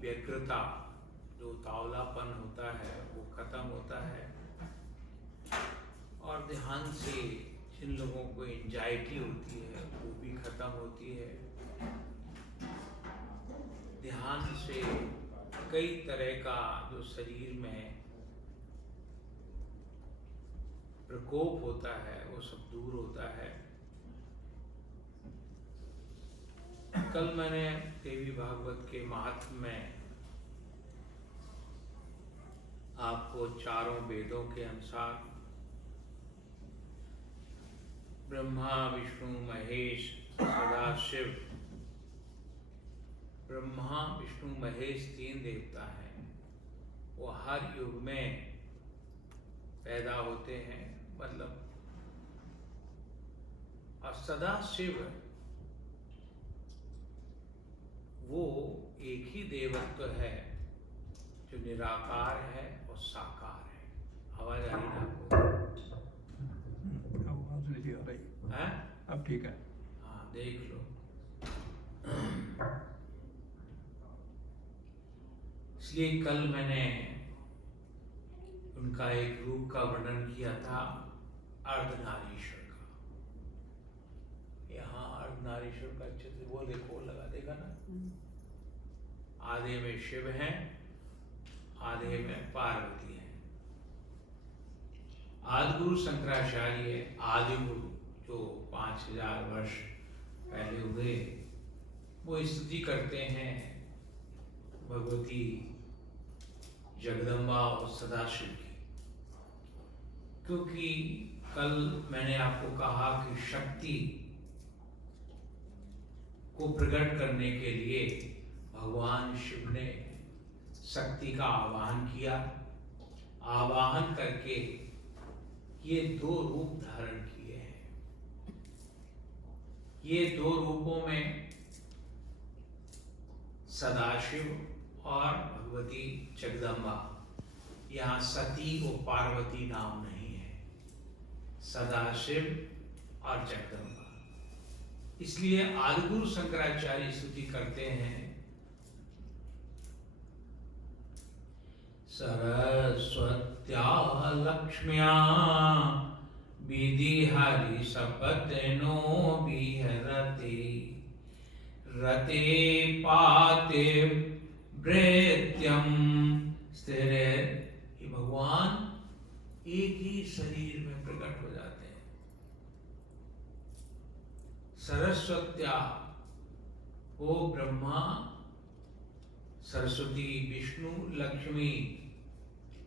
व्यग्रता, जो तावलापन होता है वो खत्म होता है, और ध्यान से जिन लोगों को एंजाइटी होती है वो भी खत्म होती है। ध्यान से कई तरह का जो शरीर में प्रकोप होता है वो सब दूर होता है। कल मैंने देवी भागवत के महात्म्य में आपको चारों वेदों के अनुसार ब्रह्मा विष्णु महेश सदाशिव, ब्रह्मा विष्णु महेश तीन देवता हैं, वो हर युग में पैदा होते हैं, मतलब और सदाशिव वो एक ही देवत्व है जो निराकार है और साकार है। आवाज आ रही है आपको? आवाज नहीं आ रही है? अब ठीक है। हाँ, देख लो। इसलिए कल मैंने उनका एक रूप का वर्णन किया था, अर्धनारीश्वर का। यहाँ अर्धनारीश्वर का चित्र वो देखो, लगा देगा ना। आधे में शिव हैं, आधे में पार्वती है। आदि गुरु शंकराचार्य, आदि गुरु जो 5000 वर्ष पहले हुए, वो स्तुति करते हैं भगवती जगदम्बा और सदाशिव की। क्योंकि कल मैंने आपको कहा कि शक्ति को प्रकट करने के लिए भगवान शिव ने शक्ति का आवाहन किया। आवाहन करके ये दो रूप धारण किए हैं। ये दो रूपों में सदाशिव और भगवती जगदम्बा, यहाँ सती और पार्वती नाम नहीं है, सदाशिव और जगदम्बा। इसलिए आदिगुरु शंकराचार्य स्तुति करते हैं, सरस्वत्या लक्ष्म्या विधि हरि शपथ नो बिहरते, रते पाते भृत्यम स्थिर। ये भगवान एक ही शरीर में प्रकट हो जाते हैं। सरस्वत्या वो ब्रह्मा, सरस्वती विष्णु, लक्ष्मी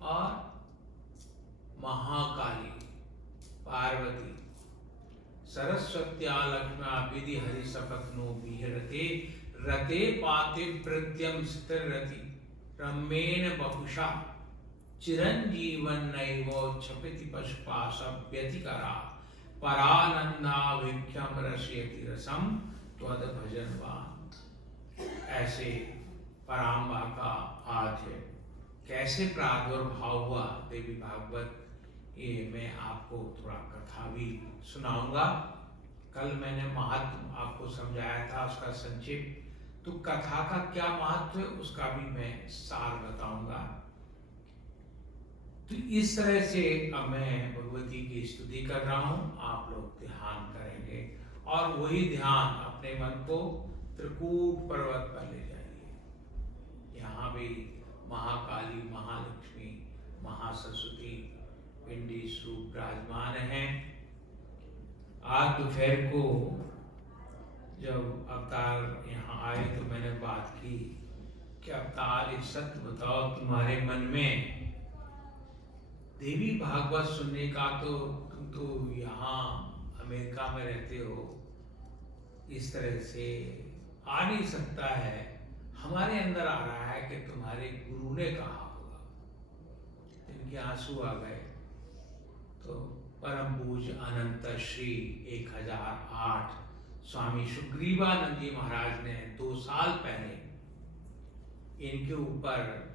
और महाकाली पार्वती। सरस्वत्या लक्ष्म्या विधि हरि शपथ नो बिहरते, रते पातिव्रत्यम स्थिरति, रमेण वपुषा चिरंजीवन नैवो क्षपिति पशुपाशं व्यतिकरा, परानंदाभिख्यम रसयति रसम त्वद भजनवान। ऐसे पराम्बा का आज कैसे प्रादुर्भाव हुआ देवी भागवत, ये मैं आपको थोड़ा कथा भी सुनाऊंगा। कल मैंने महत्व आपको समझाया था, उसका संक्षिप्त, तो कथा का क्या महत्व है उसका भी मैं सार बताऊंगा। तो इस तरह से अब मैं भगवती की स्तुति कर रहा हूँ, आप लोग ध्यान करेंगे और वही ध्यान अपने मन को त्रिकूट पर्वत पर ले जाइए। यहाँ भी महाकाली, महालक्ष्मी, महासरस्वती पिंडी स्वरूप विराजमान हैं। आज दोपहर को जब अवतार यहाँ आए तो मैंने बात की कि अवतार एक सत्य बताओ, तुम्हारे मन में देवी भागवत सुनने का, तो तुम तो यहाँ अमेरिका में रहते हो, इस तरह से आ नहीं सकता है। हमारे अंदर आ रहा है कि तुम्हारे गुरु ने कहा होगा। इनके आंसू आ गए। तो परम पूज्य अनंत श्री 1008 स्वामी सुग्रीवानंद जी महाराज ने 2 साल पहले इनके ऊपर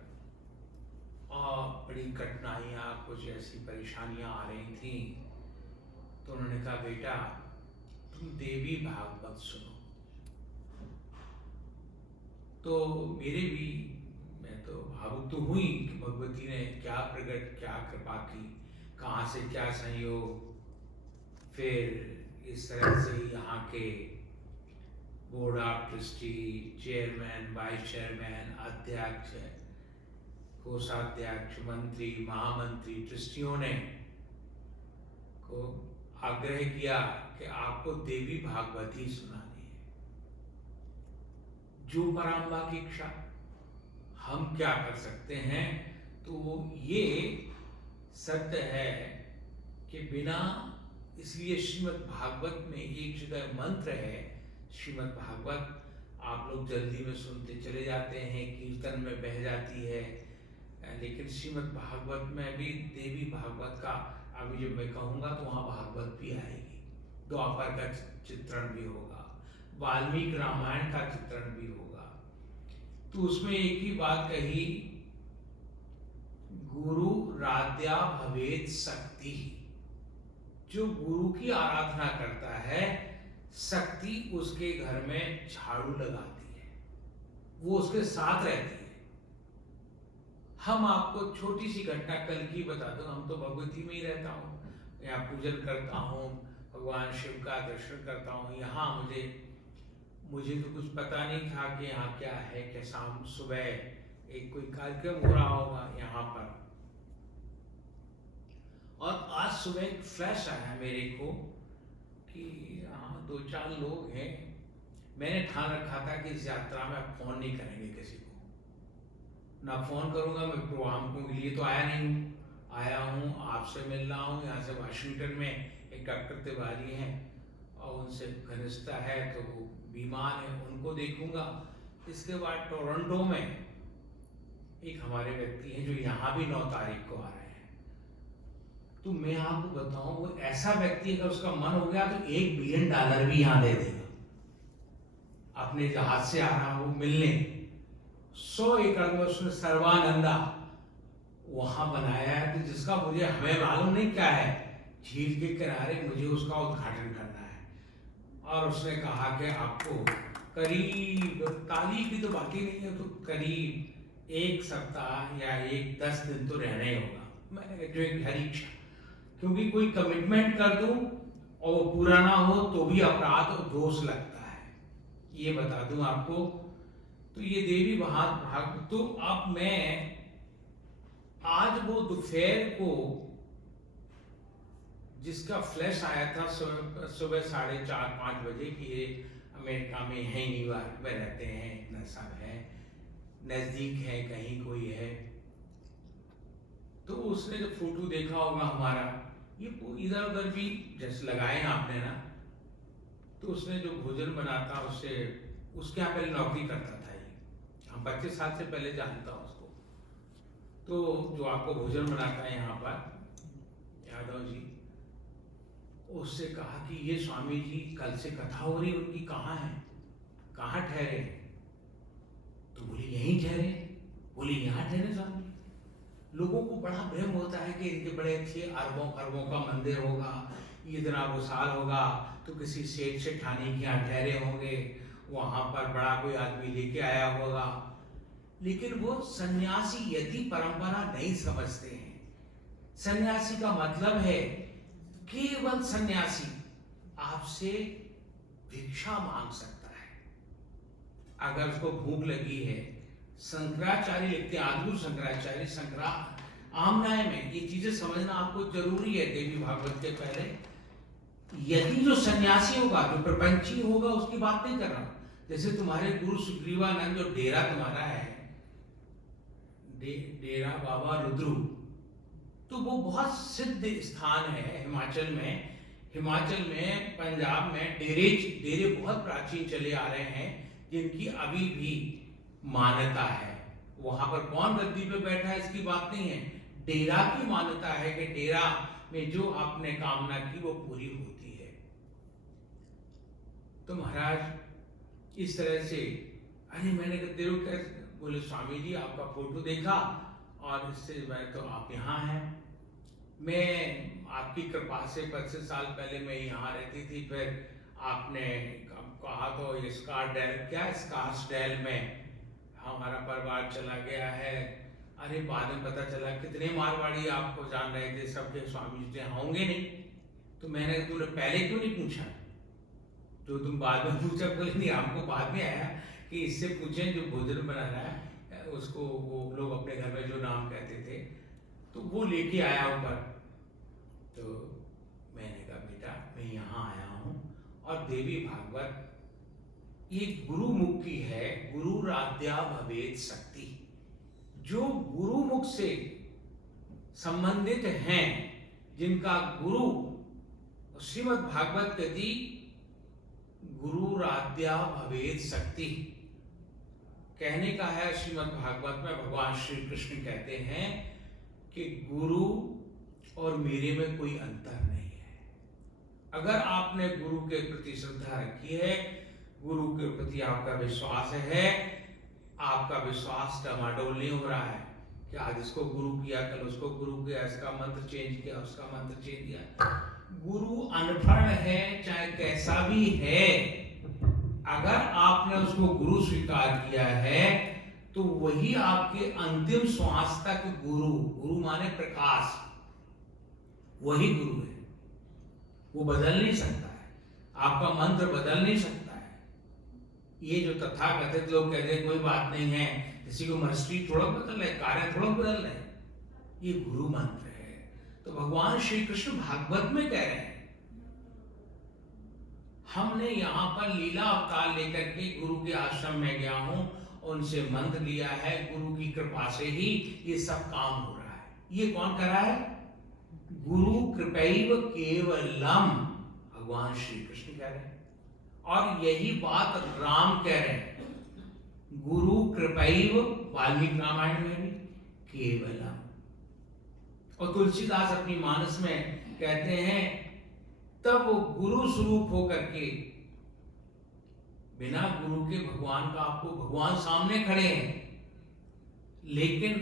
बड़ी कठिनाइयाँ, कुछ ऐसी परेशानियाँ आ रही थी, तो उन्होंने कहा बेटा तुम देवी भागवत सुनो। तो मेरे भी तो भावुक तो हुई कि भगवती ने क्या प्रकट, क्या कृपा की, कहाँ से क्या संयोग। फिर इस तरह से यहाँ के board of trustee, chairman, vice chairman, अध्यक्ष, कोषाध्यक्ष, मंत्री, महामंत्री, ट्रस्टियों ने को आग्रह किया कि आपको देवी भागवत ही सुनानी है, जो पराम्बा की इच्छा। हम क्या कर सकते हैं? तो ये सत्य है कि बिना, इसलिए श्रीमद् भागवत में एक जगह मंत्र है, श्रीमद् भागवत आप लोग जल्दी में सुनते चले जाते हैं, कीर्तन में बह जाती है, लेकिन श्रीमद् भागवत में भी देवी भागवत का अभी जब मैं कहूँगा तो वहाँ भागवत भी आएगी, द्वापर का चित्रण भी होगा, वाल्मीकि रामायण का चित्रण भी होगा। तो उसमें एक ही बात कही, गुरु राध्या भवेत शक्ति। जो गुरु की आराधना करता है, शक्ति उसके घर में झाड़ू लगाती है, वो उसके साथ रहती है। हम आपको छोटी सी घटना कल की बता दूं। हम तो भगवती में ही रहता हूँ, यहाँ पूजन करता हूँ, भगवान शिव का दर्शन करता हूँ। यहाँ मुझे तो कुछ पता नहीं था कि यहाँ क्या है, कि शाम सुबह एक कोई कार्यक्रम हो रहा होगा यहाँ पर। और आज सुबह एक फ्लैश आया मेरे को कि यहाँ 2-4 लोग हैं। मैंने ठान रखा था कि इस यात्रा में अब फोन नहीं करेंगे किसी को, ना फोन करूंगा। मैं प्रोग्राम के लिए तो आया नहीं हूँ, आया हूँ आपसे मिल रहा हूँ। यहाँ से वाशिंगटन में एक डॉक्टर तिवारी हैं और उनसे घनिष्ठता है, तो वो बीमार है, उनको देखूंगा। इसके बाद टोरंटो में एक हमारे व्यक्ति हैं जो यहाँ भी 9 तारीख को आ रहे हैं। तो मैं आपको बताऊं, वो ऐसा व्यक्ति अगर उसका मन हो गया तो $1 बिलियन भी यहाँ दे देगा। अपने जहाज से आ रहा हो मिलने, 100 एकड़ में उसने सर्वानंदा वहां बनाया है, तो जिसका मुझे हमें मालूम नहीं क्या है, झील के किनारे मुझे उसका उद्घाटन करना है। और उसने कहा कि आपको करीब, तारीख की तो बाकी नहीं है, तो करीब 1 सप्ताह या 10 दिन तो रहना ही होगा। मैंने कहा जो एक हरी इच्छा, क्योंकि कोई कमिटमेंट कर दूं और वो पूरा ना हो तो भी अपराध और दोष लगता है, ये बता दूं आपको। तो ये देवी भाग, तो अब मैं आज वो दोपहर को जिसका फ्लैश आया था सुबह 4:30-5 बजे की, ये अमेरिका में है, न्यूयॉर्क में रहते हैं, इतना सब है, नजदीक है, कहीं कोई है। तो उसने जो फोटो देखा होगा हमारा, ये इधर उधर भी जैसे लगाए आपने ना, तो उसने जो भोजन बनाता उसके यहाँ पहले नौकरी करता था। ये हम 25 साल से पहले जानता हूँ उसको। तो जो आपको भोजन बनाता है यहाँ पर यादव जी, उससे कहा कि ये स्वामी जी कल से कथा हो रही उनकी, कहाँ है, कहाँ ठहरे? तो बोले यहीं ठहरे। बोले यहाँ ठहरे स्वामी? लोगों को बड़ा भ्रम होता है कि इनके बड़े अच्छे अरबों खरबों का मंदिर होगा, इतना विशाल होगा, तो किसी सेठ से ठाने के यहाँ ठहरे होंगे, वहां पर बड़ा कोई आदमी लेके आया होगा। लेकिन वो सन्यासी यदि परंपरा नहीं समझते हैं। सन्यासी का मतलब है, केवल सन्यासी आपसे भिक्षा मांग सकता है अगर उसको भूख लगी है। शंकराचार्य लिखते हैं, आदिगुरु शंकराचार्य आमनाय में ये चीजें समझना आपको जरूरी है। देवी भागवत के पहले यदि जो सन्यासी होगा, जो प्रपंची होगा, उसकी बात नहीं कर रहा हूं। जैसे तुम्हारे गुरु सुग्रीवानंद, जो डेरा तुम्हारा है, डेरा बाबा रुद्रु, तो वो बहुत सिद्ध स्थान है हिमाचल में। हिमाचल में, पंजाब में डेरे बहुत प्राचीन चले आ रहे हैं, जिनकी अभी भी मान्यता है। वहां पर कौन गद्दी पे बैठा है इसकी बात नहीं है, डेरा की मान्यता है कि डेरा में जो आपने कामना की वो पूरी होती है। तो महाराज इस तरह से, अरे मैंने देरो कैसे? बोले स्वामी जी आपका फोटो देखा और इससे मैं तो आप यहाँ हैं। मैं आपकी कृपा से 25 साल पहले मैं यहाँ रहती थी, फिर आपने कहा तो स्कार्सडेल में हमारा परिवार चला गया है। अरे बाद में पता चला कितने मारवाड़ी आपको जान रहे थे, सबके स्वामी जी होंगे नहीं। तो मैंने तूने पहले क्यों नहीं पूछा, जो तुम बाद में पूछा? बोले नहीं, हमको बाद में आया कि इससे पूछें जो भोजन बना रहा है उसको, वो लोग अपने घर में जो नाम कहते थे तो वो लेके आया ऊपर। तो मैंने कहा बेटा मैं यहाँ आया हूँ और देवी भागवत ये गुरुमुख की है, गुरु राध्या भवेत शक्ति। जो गुरुमुख से संबंधित हैं, जिनका गुरु श्रीमद् भागवत गति गुरु राध्या भवेत शक्ति कहने का है। श्रीमद् भागवत में भगवान श्री कृष्ण कहते हैं कि गुरु और मेरे में कोई अंतर नहीं है। अगर आपने गुरु के प्रति श्रद्धा रखी है, गुरु के प्रति आपका विश्वास है, आपका विश्वास डमाडोल नहीं हो रहा है कि आज इसको गुरु किया, कल उसको गुरु किया, इसका मंत्र चेंज किया, उसका मंत्र चेंज किया। गुरु अनपढ़ है चाहे कैसा भी है, अगर आपने उसको गुरु स्वीकार किया है तो वही आपके अंतिम श्वास तक गुरु, गुरु माने प्रकाश, वही गुरु है। वो बदल नहीं सकता है, आपका मंत्र बदल नहीं सकता है। ये जो तथाकथित लोग कहते हैं कोई बात नहीं है, किसी को मस्ती थोड़ा बदल रहे, कार्य थोड़ा बदल रहे, ये गुरु मंत्र है। तो भगवान श्री कृष्ण भागवत में कह रहे हैं, हमने यहाँ पर लीला अवतार लेकर के गुरु के आश्रम में गया हूँ, उनसे मंत्र लिया है, गुरु की कृपा से ही ये सब काम हो रहा है। ये कौन कर रहा है? गुरु कृपैव केवलम, भगवान श्री कृष्ण कह रहे हैं। और यही बात राम कह रहे हैं, गुरु कृपैव, वाल्मीकि रामायण में भी केवलम। और तुलसीदास अपनी मानस में कहते हैं तब वो गुरु स्वरूप होकर के, बिना गुरु के भगवान का, आपको भगवान सामने खड़े हैं, लेकिन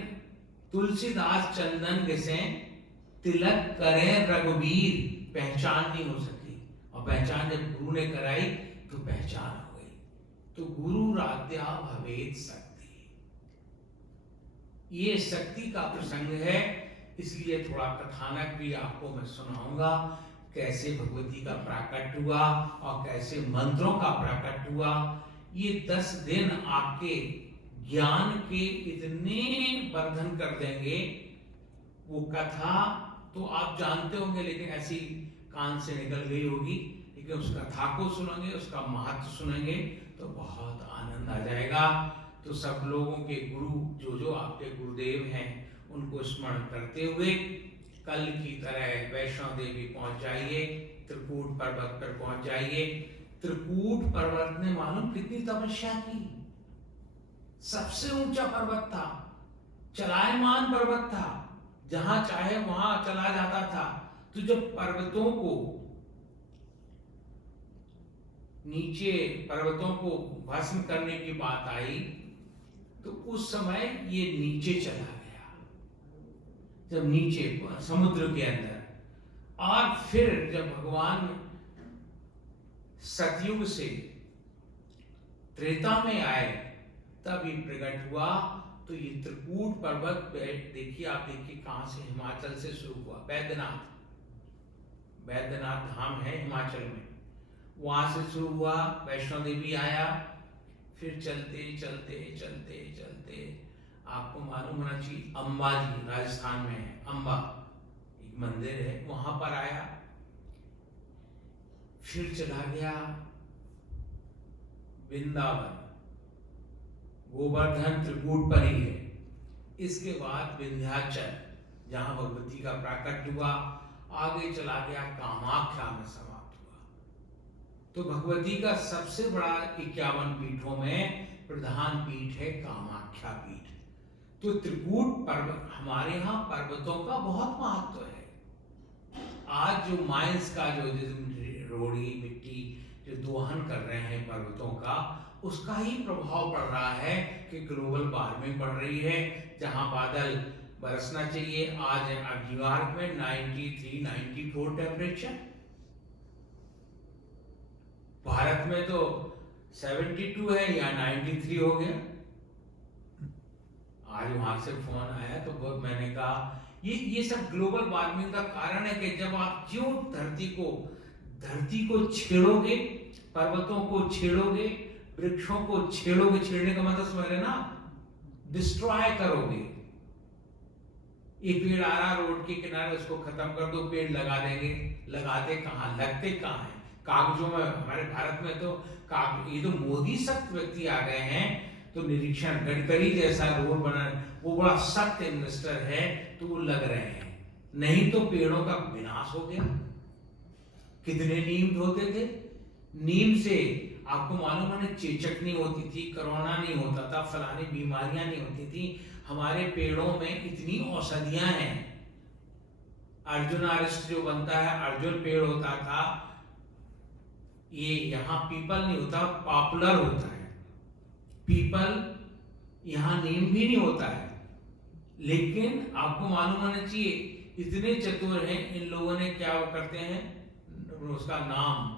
तुलसीदास चंदन घिसे तिलक करें रघुवीर, पहचान नहीं हो सकी। और पहचान जब गुरु ने कराई तो पहचान हो गई। तो गुरु राध्या भवेत शक्ति, ये शक्ति का प्रसंग है, इसलिए थोड़ा कथानक भी आपको मैं सुनाऊंगा, कैसे भगवती का प्राकट हुआ और कैसे मंत्रों का प्राकट हुआ। ये 10 दिन आपके ज्ञान के इतने वर्धन कर देंगे। वो कथा तो आप जानते होंगे, लेकिन ऐसी कान से निकल गई होगी, लेकिन उस कथा को सुनेंगे, उसका महत्व सुनेंगे तो बहुत आनंद आ जाएगा। तो सब लोगों के गुरु, जो जो आपके गुरुदेव हैं, उनको स्मरण करते हुए कल की तरह वैष्णो देवी पहुंच जाइए, त्रिकूट पर्वत पर पहुंच जाइए। त्रिकूट पर्वत ने मालूम कितनी तपस्या की, सबसे ऊंचा पर्वत था, चलायमान पर्वत था, जहां चाहे वहां चला जाता था। तो जब पर्वतों को नीचे, पर्वतों को भस्म करने की बात आई तो उस समय ये नीचे चला गया, जब नीचे समुद्र के अंदर। और फिर जब भगवान सतयुग से त्रेता में आए तब ये प्रकट हुआ। तो ये त्रिकूट पर्वत देखिए, आप देखिए कहां से, हिमाचल से शुरू हुआ। बैद्यनाथ, बैद्यनाथ धाम है हिमाचल में, वहां से शुरू हुआ, वैष्णो देवी आया, फिर चलते चलते चलते चलते आपको मालूम होना चाहिए अंबाजी राजस्थान में है, अंबा एक मंदिर है, वहां पर आया, फिर चला गया वृंदावन, गोवर्धन त्रिकूट पर ही है। इसके बाद विंध्याचल जहां भगवती का प्राकट हुआ, आगे चला गया कामाख्या में समाप्त हुआ। तो भगवती का सबसे बड़ा 51 पीठों में प्रधान पीठ है कामाख्या पीठ। तो त्रिकूट पर्वत, हमारे यहाँ पर्वतों का बहुत महत्व है। आज जो माइंस का जो रोड़ी मिट्टी जो दोहन कर रहे हैं पर्वतों का, उसका ही प्रभाव पड़ रहा है कि ग्लोबल वार्मिंग बढ़ रही है। जहां बादल बरसना चाहिए, आज न्यूयॉर्क में 93-94 टेम्परेचर, भारत में तो 72 है या 93 हो गया। आज वहां से फोन आया तो बहुत मैंने कहा ये सब ग्लोबल वार्मिंग का कारण है कि जब आप क्यों धरती को छेड़ोगे, पर्वतों को छेड़ोगे, वृक्षों को छेड़ोगे, छेड़ने का मतलब समझ रहे ना, डिस्ट्रॉय करोगे। एक पेड़ आ रहा रोड के किनारे, उसको खत्म कर दो, पेड़ लगा देंगे, लगाते कहाँ, लगते कहाँ हैं। कागजों में, हमारे भारत में तो ये तो मोदी सख्त व्यक्ति आ गए हैं, तो निरीक्षण गडकरी जैसा रोड बना, वो बड़ा सख्त इन्वेस्टर है, तो वो लग रहे हैं। नहीं तो पेड़ों का विनाश हो गया। कितने नीम धोते थे, नीम से आपको मालूम है चेचक नहीं होती थी, कोरोना नहीं होता था, फलानी बीमारियां नहीं होती थी। हमारे पेड़ों में इतनी औषधियां हैं। अर्जुन अरेस्ट जो बनता है, अर्जुन पेड़ होता था, ये यहाँ पीपल नहीं होता, पॉपुलर होता है पीपल, यहाँ नीम भी नहीं होता है। लेकिन आपको मालूम होना चाहिए, इतने चतुर हैं इन लोगों ने, क्या वो करते हैं, उसका नाम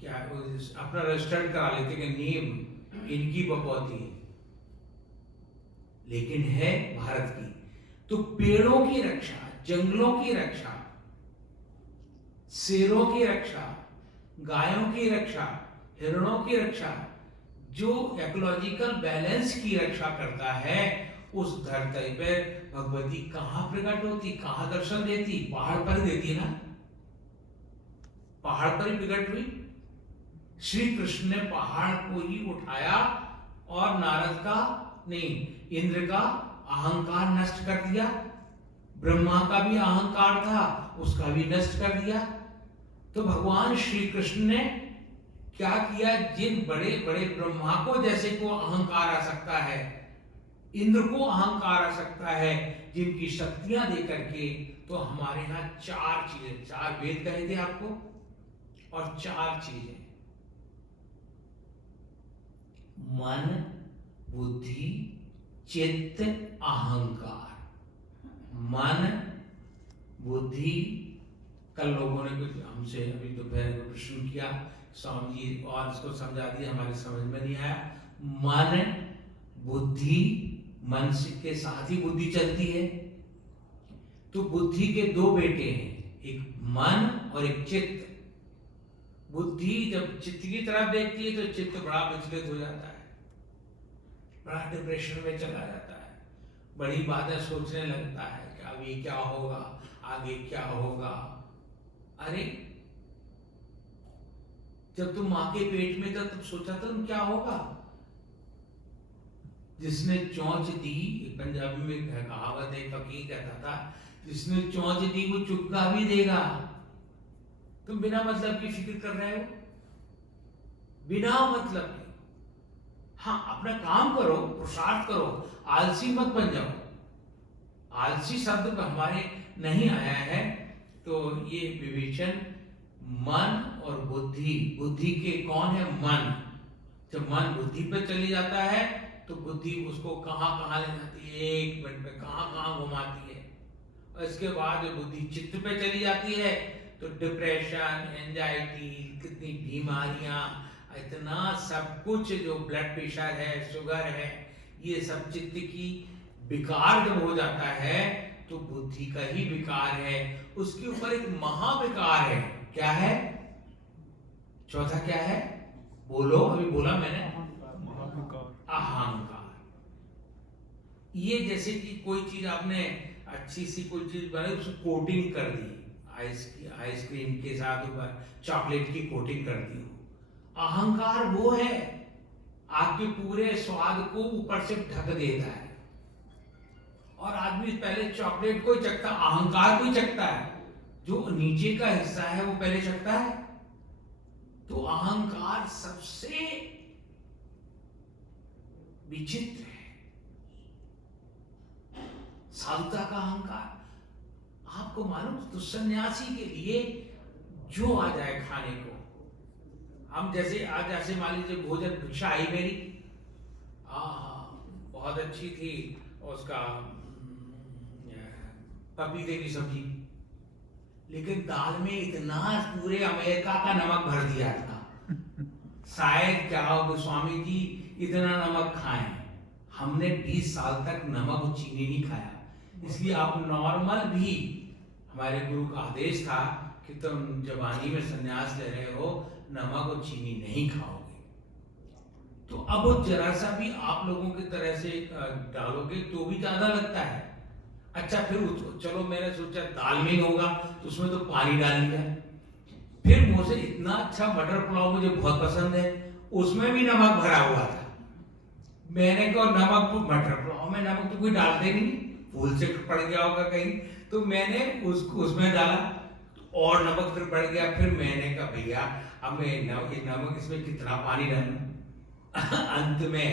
क्या, अपना रजिस्टर्ड करा लेते कि नीम इनकी बपौती है, लेकिन है भारत की। तो पेड़ों की रक्षा, जंगलों की रक्षा, शेरों की रक्षा, गायों की रक्षा, हिरणों की रक्षा, जो इकोलॉजिकल बैलेंस की रक्षा करता है, उस धरती पर भगवती कहां प्रकट होती, कहां दर्शन देती? पहाड़ पर देती ना, पहाड़ पर ही प्रकट हुई। श्री कृष्ण ने पहाड़ को ही उठाया और नारद का नहीं, इंद्र का अहंकार नष्ट कर दिया। ब्रह्मा का भी अहंकार था, उसका भी नष्ट कर दिया। तो भगवान श्री कृष्ण ने क्या किया, जिन बड़े बड़े ब्रह्मा को जैसे को अहंकार आ सकता है, इंद्र को अहंकार आ सकता है, जिनकी शक्तियां दे करके, तो हमारे यहाँ चार चीजें, चार वेद कहे थे आपको, और चार चीजें, मन, बुद्धि, चित्त, अहंकार। मन, बुद्धि, कल लोगों ने कुछ हमसे अभी दोपहर को प्रश्न किया, स्वामी जी और इसको समझा दिया, हमारे समझ में नहीं आया। मन, बुद्धि, मन के साथ ही बुद्धि चलती है, तो बुद्धि के दो बेटे हैं, एक मन और एक चित्त। बुद्धि जब चित्त की तरफ देखती है तो चित्त बड़ा विचलित हो जाता है, बड़ा डिप्रेशन में चला जाता है, बड़ी बातें सोचने लगता है कि अब ये क्या होगा, आगे क्या होगा। अरे जब तुम मां के पेट में था तब सोचा था तुम क्या होगा? जिसने चोंच दी, पंजाबी में कहावत है, फकीर कहता था, जिसने चोंच दी वो चुपका भी देगा। तुम बिना मतलब की फिक्र कर रहे हो, बिना मतलब के। हाँ, अपना काम करो, पुरुषार्थ करो, आलसी मत बन जाओ। आलसी शब्द हमारे नहीं आया है, तो ये विवेचन, मन और बुद्धि। बुद्धि के कौन है? मन। जब मन बुद्धि पर चली जाता है तो बुद्धि उसको कहां कहां ले जाती है, एक मिनट में कहां कहां घुमाती है। और इसके बाद जब बुद्धि चित्त पे चली जाती है तो डिप्रेशन, एंजाइटी, कितनी बीमारियां, इतना सब कुछ, जो ब्लड प्रेशर है, शुगर है, ये सब चित्त की विकार जब हो जाता है तो बुद्धि का ही विकार है। उसके ऊपर एक महाविकार है, क्या है? चौथा क्या है? बोलो, अभी बोला मैंने, अहंकार। ये जैसे कि कोई चीज आपने अच्छी सी कोई चीज बनाई, उसको कोटिंग कर दी, आइसक्रीम के साथ ऊपर चॉकलेट की कोटिंग कर दी हो। अहंकार वो है, आपके पूरे स्वाद को ऊपर से ढक देता है। और आदमी पहले चॉकलेट को ही चखता, अहंकार को ही चखता है, जो नीचे का हिस्सा है वो पहले चखता है। तो अहंकार सबसे विचित्र है, साधुता का अहंकार। आपको मालूम, तो सन्यासी के लिए जो आ जाए खाने को, हम जैसे आज ऐसे मान लीजिए भोजन भिक्षा आई मेरी, बहुत अच्छी थी, उसका पपीते की सब्जी, लेकिन दाल में इतना पूरे अमेरिका का नमक भर दिया था। शायद क्या हो गोस्वामी जी इतना नमक खाएं, हमने 20 साल तक नमक और चीनी नहीं खाया, इसलिए आप नॉर्मल भी, हमारे गुरु का आदेश था कि तुम जवानी में संन्यास ले रहे हो, नमक और चीनी नहीं खाओगे। तो अब वो जरा सा भी आप लोगों की तरह से डालोगे तो भी ज्यादा लगता है। अच्छा फिर चलो मैंने सोचा दाल में ही होगा तो उसमें तो पानी डाल दिया। फिर मुझे इतना अच्छा मटर पुलाव मुझे बहुत पसंद है, उसमें भी नमक भरा हुआ था। मैंने कहा नमक, मटर पुलाव में नमक तो कोई डालते नहीं, भूल से पड़ गया होगा कहीं, तो मैंने उसको उसमें डाला और नमक फिर बढ़ गया। फिर मैंने कहा भैया अब मैं ये नमक इसमें कितना पानी डालूं। अंत में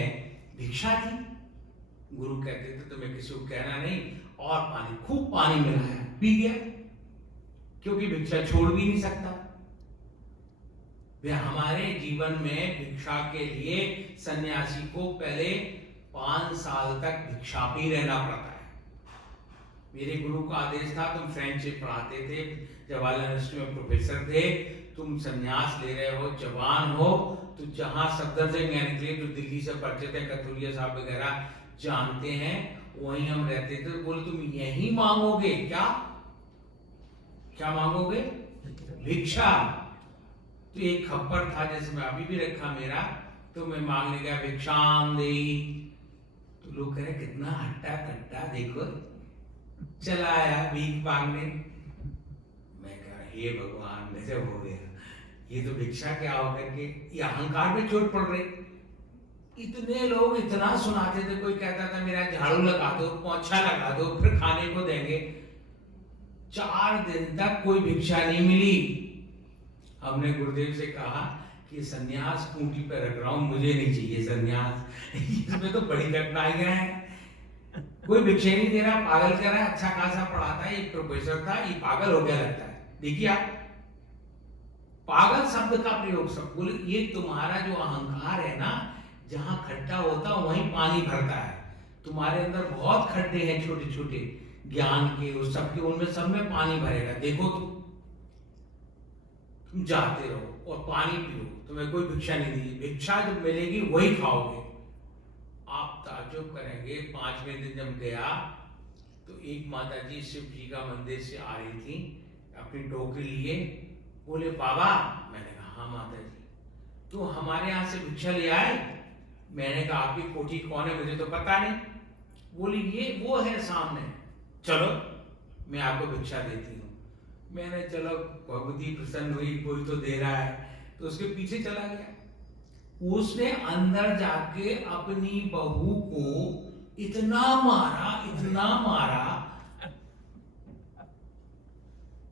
भिक्षा थी, गुरु कहते थे तुम्हें किसी को कहना नहीं, और पानी, खूब पानी मिलाया, पी गया, क्योंकि भिक्षा छोड़ भी नहीं सकता। वे हमारे जीवन में भिक्षा के लिए सन्यासी को पहले 5 साल तक भिक्षा पे रहना पड़ता है। मेरे गुरु का आदेश था, तुम फ्रेंच पढ़ाते थे, जवाहरलाल यूनिवर्सिटी में प्रोफेसर थे, तुम सन्यास ले रहे हो, जवान हो, तो जहां सफदरजंग निकले जो दिल्ली से परिचित है, कथुरिया साहब वगैरह जानते हैं, वहीं हम रहते थे। बोले तुम यही मांगोगे क्या? क्या मांगोगे? भिक्षा। तो एक खप्पर था जैसे मैं अभी भी रखा मेरा, तो मैं मांगने गया भिक्षाम देही, तो लोग कह रहे कितना हट्टा कट्टा, देखो चला आया भीख मांगने। मैं कह रहा हे भगवान गजब हो गया, ये तो भिक्षा क्या हो करके, ये अहंकार में चोट पड़ रही। इतने लोग इतना सुनाते थे, कोई कहता था मेरा झाड़ू लगा दो, पोंछा लगा दो, फिर खाने को देंगे। 4 दिन तक कोई भिक्षा नहीं मिली। हमने गुरुदेव से कहा कि सन्यास खूंटी पे रख रहा हूं, मुझे नहीं चाहिए सन्यास, इसमें तो बड़ी कठिनाइयां हैं। कोई भिक्षा नहीं दे रहा, पागल कर रहा है, अच्छा खासा पढ़ाता है, एक प्रोफेसर था, ये पागल हो गया लगता है। देखिए आप, पागल शब्द का प्रयोग सब बोले, ये तुम्हारा जो अहंकार है ना, जहां खड्डा होता वहीं पानी भरता है। तुम्हारे अंदर बहुत खड्डे हैं छोटे छोटे ज्ञान के, उस सबके, उनमें सब में पानी भरेगा। देखो तुम जाते रहो और पानी पियो, तुम्हें कोई भिक्षा नहीं दी, भिक्षा जब मिलेगी वही खाओगे। आप ताज्जुब करेंगे, 5वें दिन जब गया तो एक माता जी शिव जी का मंदिर से आ रही थी, अपनी टोकरी लिए, बोले बाबा। मैंने कहा हाँ माता जी, तो हमारे यहाँ से भिक्षा ले आए। मैंने कहा आपकी कोठी कौन है, मुझे तो पता नहीं। बोली ये वो है सामने, चलो मैं आपको भिक्षा देती हूँ। मैंने चलो, भगवती प्रसन्न हुई, कोई तो दे रहा है, तो उसके पीछे चला गया। उसने अंदर जाके अपनी बहू को इतना मारा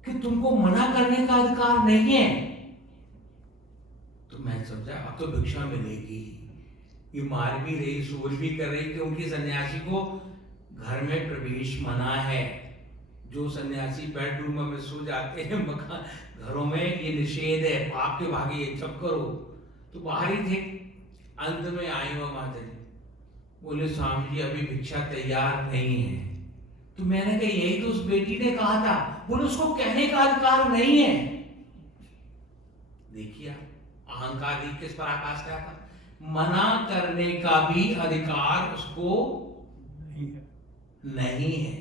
कि तुमको मना करने का अधिकार नहीं है। तो मैं समझा अब तो भिक्षा मिलेगी। ये मार भी रही, सोच भी कर रही, क्योंकि सन्यासी को घर में प्रवेश मना है। जो सन्यासी बेडरूम में सो जाते हैं, मकान घरों में, ये निषेध है, पाप के भागे ये सब करो। तो बाहर ही थे। अंत में आई वो माता जी, बोले स्वामी जी अभी भिक्षा तैयार नहीं है। तो मैंने कहा यही तो उस बेटी ने कहा था। बोले उसको कहने का अधिकार नहीं है। देखिए अहंकार ही किस पराकाष्ठा का, मना करने का भी अधिकार उसको नहीं है।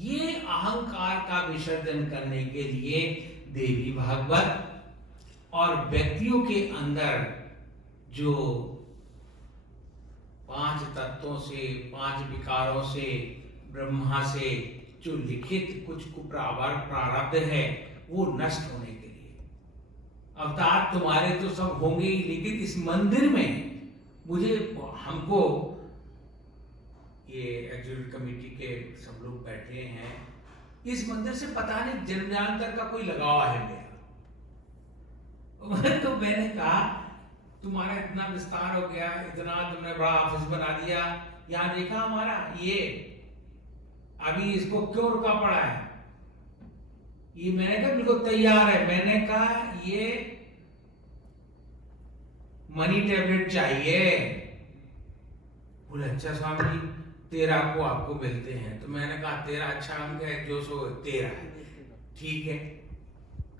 ये अहंकार का विसर्जन करने के लिए देवी भागवत और व्यक्तियों के अंदर जो 5 तत्वों से, 5 विकारों से, ब्रह्मा से जो लिखित कुछ प्रारब्ध है, वो नष्ट होने के लिए अवतार तुम्हारे तो सब होंगे ही, लेकिन इस मंदिर में मुझे, हमको, ये एग्जीक्यूटिव कमेटी के सब लोग बैठे हैं, इस मंदिर से पता नहीं जन्मांतर का कोई लगाव है मेरा। तो मैंने कहा तुम्हारा इतना विस्तार हो गया, इतना तुमने बड़ा ऑफिस बना दिया, यहाँ देखा हमारा ये, अभी इसको क्यों रुका पड़ा है? ये मैंने कहा बिल्कुल तैयार है। मैंने कहा ये मनी टैबलेट चाहिए। बोले अच्छा स्वामी जी, 13 को आपको मिलते हैं। तो मैंने कहा 13 अच्छा, हम कहे जो सो 13 ठीक है।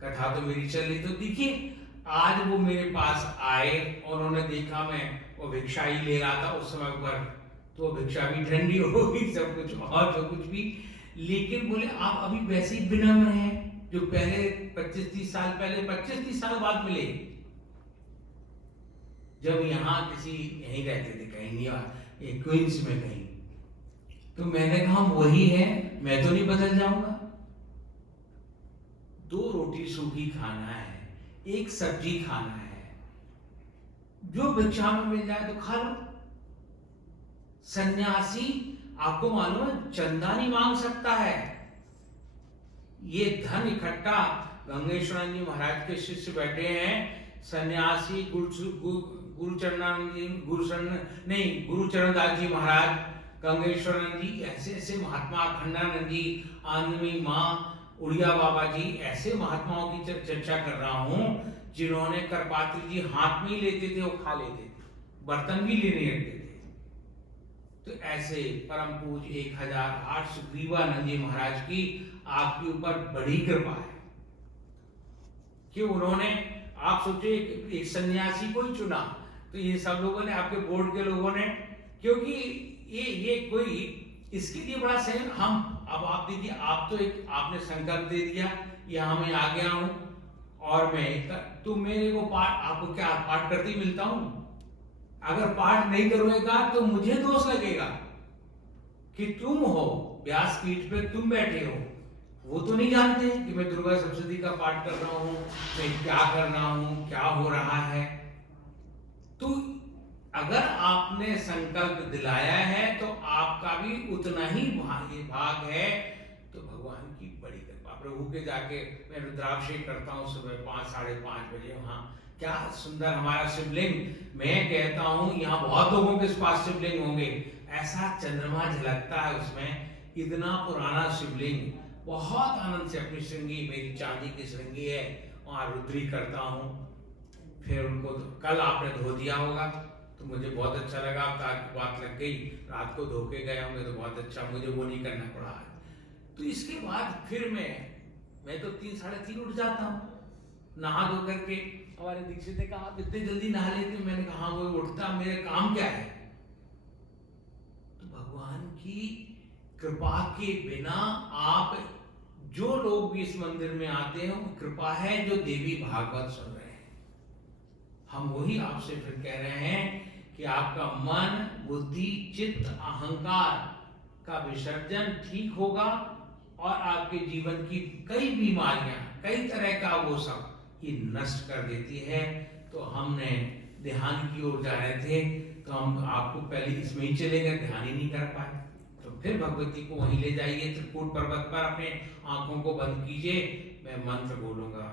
कथा तो मेरी चल रही। तो देखिए आज वो मेरे पास आए और उन्होंने देखा मैं वो भिक्षा ही ले रहा था उस समय पर, तो भिक्षा भी ठंडी हो गई, सब कुछ और जो कुछ भी। लेकिन बोले आप अभी वैसे ही विनम्र हैं जो पहले 25-30 साल पहले, 25-30 साल बाद मिले, जब यहाँ किसी यहीं रहते थे कहीं नहीं, क्वींस में कहीं। तो मैंने कहा हम वही है, मैं तो नहीं बदल जाऊंगा। 2 रोटी सूखी खाना है, 1 सब्जी खाना है, जो भिक्षा में मिल जाए तो खा लो। सन्यासी आपको मालूम है चंदा नहीं मांग सकता है। ये धन इकट्ठा, गंगेश्वरानंद जी महाराज के शिष्य बैठे हैं, सन्यासी गुरुचरणदास जी महाराज, गंगेश्वरानंद जी, ऐसे ऐसे महात्मा, अखंडानंद जी, आनंदमयी माँ, उड़िया बाबा जी, ऐसे महात्माओं की चर्चा कर रहा हूं जिन्होंने करपात्री जी हाथ में ही लेते थे, वो खा लेते थे, बर्तन भी लेने रखते थे। तो ऐसे परम पूज 1008 सुग्रीवानंद जी महाराज की आपके ऊपर बड़ी कृपा है कि उन्होंने, आप सोचिए एक सन्यासी को ही चुना, तो ये सब लोगों ने, आपके बोर्ड के लोगों ने, क्योंकि ये कोई इसके लिए बड़ा सही। हम अब आप दीजिए, आप तो एक आपने संकल्प दे दिया, यहाँ मैं आ गया हूँ और मैं, तुम मेरे को पाठ, आपको क्या पाठ करते ही मिलता हूँ? अगर पाठ नहीं करोगे तो मुझे दोष लगेगा कि तुम हो व्यासपीठ पे, तुम बैठे हो, वो तो नहीं जानते कि मैं दुर्गा सप्तशती का पाठ कर रहा हूँ, मैं क्या कर रहा हूँ, क्या हो रहा है। तो अगर आपने संकल्प दिलाया है तो आपका भी उतना ही भाग है। तो भगवान की बड़ी कृपा, प्रभु के जाके मैं रुद्राभिषेक करता हूँ सुबह 5-5:30 बजे, वहां क्या सुंदर हमारा शिवलिंग, मैं कहता हूँ यहाँ बहुत लोगों के पास शिवलिंग होंगे, ऐसा चंद्रमा झलकता है उसमें, इतना पुराना शिवलिंग, बहुत आनंद से अपनी श्रृंगी, मेरी चांदी की श्रृंगी है, वहां रुद्री करता हूँ। फिर उनको कल आपने धो दिया होगा तो मुझे बहुत अच्छा लगा, आपकी बात लग गई, रात को धो के गए होंगे तो बहुत अच्छा, मुझे वो नहीं करना पड़ा है। तो इसके बाद फिर मैं तो 3-3:30 उठ जाता हूँ, नहा धो करके। हमारे दीक्षित ने कहा आप इतने जल्दी नहा लेते? मैंने कहा हाँ, वो उठता, मेरे काम क्या है। तो भगवान की कृपा के बिना आप, जो लोग भी इस मंदिर में आते हैं, वो कृपा है जो देवी भागवत सुन रहे हैं। हम वही आपसे फिर कह रहे हैं कि आपका मन, बुद्धि, चित्त, अहंकार का विसर्जन ठीक होगा और आपके जीवन की कई बीमारियां, कई तरह का वो सब ये नष्ट कर देती है। तो हमने ध्यान की ओर जा रहे थे, तो हम आपको पहले इसमें ही चले गए, ध्यान ही नहीं कर पाए। तो फिर भगवती को वहीं ले जाइए, त्रिकूट पर्वत पर अपने आंखों को बंद कीजिए, मैं मंत्र बोलूंगा।